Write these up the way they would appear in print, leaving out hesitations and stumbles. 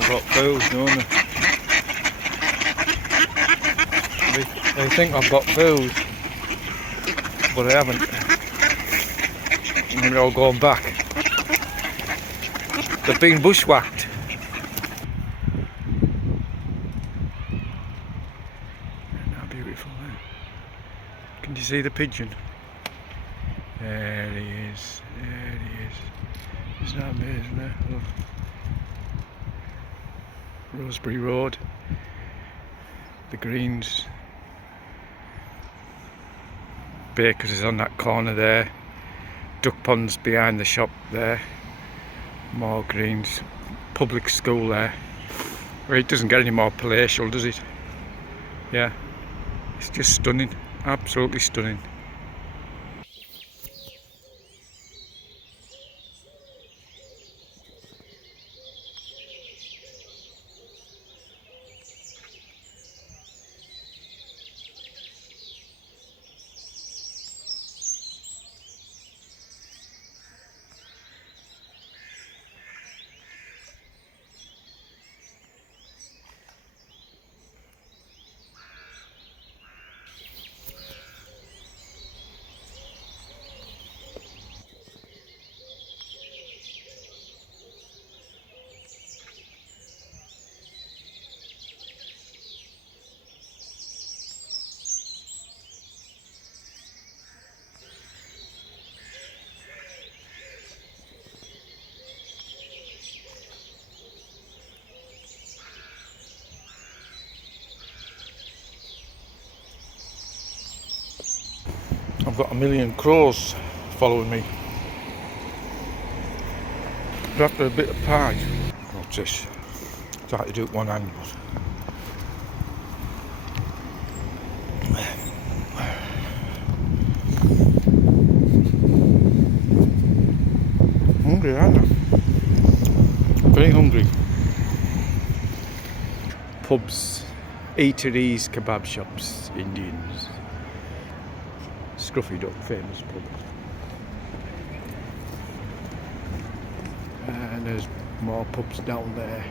I've got food, don't they? They think I've got food, but I haven't. And they're all going back. They've been bushwhacked. How beautiful, eh? Can you see the pigeon? There he is. There he is. Isn't that amazing, eh? Look. Rosebery Road. The Greens. Baker's is on that corner there. Duck Pond's behind the shop there. More Greens. Public school there. Well, it doesn't get any more palatial, does it? Yeah. It's just stunning. Absolutely stunning. I've got a million crows following me. But after a bit of pie. What's this? Try to do it one hand. Hungry, aren't I? Very hungry. Pubs, eateries, kebab shops, Indians. Scruffy Duck, famous pub. And there's more pubs down there.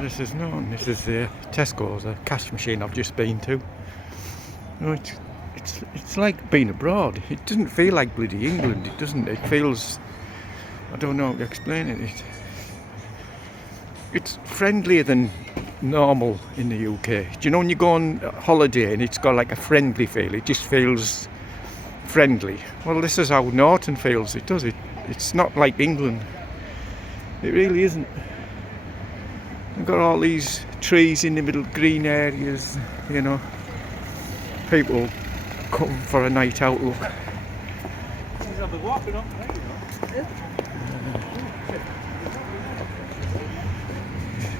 This is Norton. This is the Tesco's, a cash machine I've just been to. No, it's like being abroad. It doesn't feel like bloody England. It doesn't. It feels. I don't know how to explain it. It's friendlier than normal in the UK. Do you know when you go on holiday and it's got like a friendly feel? It just feels friendly. Well, this is how Norton feels. It does. It's not like England. It really isn't. We've got all these trees in the middle, green areas. You know, people come for a night out. Look.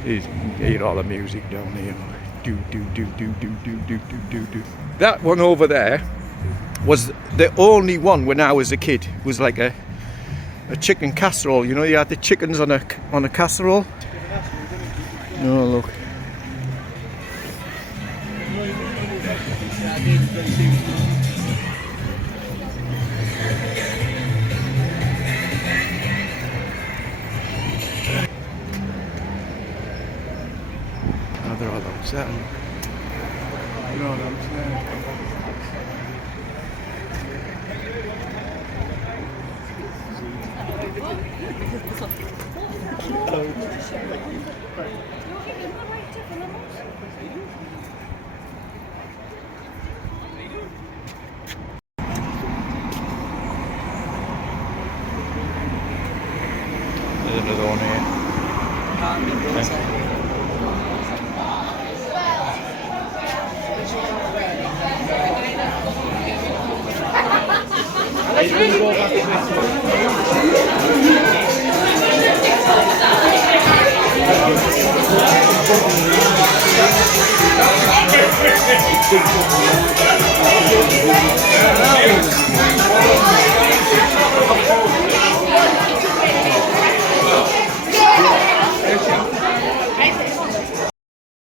You hear all the music down there. Do do do do do do do do do do. That one over there was the only one when I was a kid. It was like a chicken casserole. You know, you had the chickens on a casserole. Oh look. They're all upset. They're all upset. There's another one here.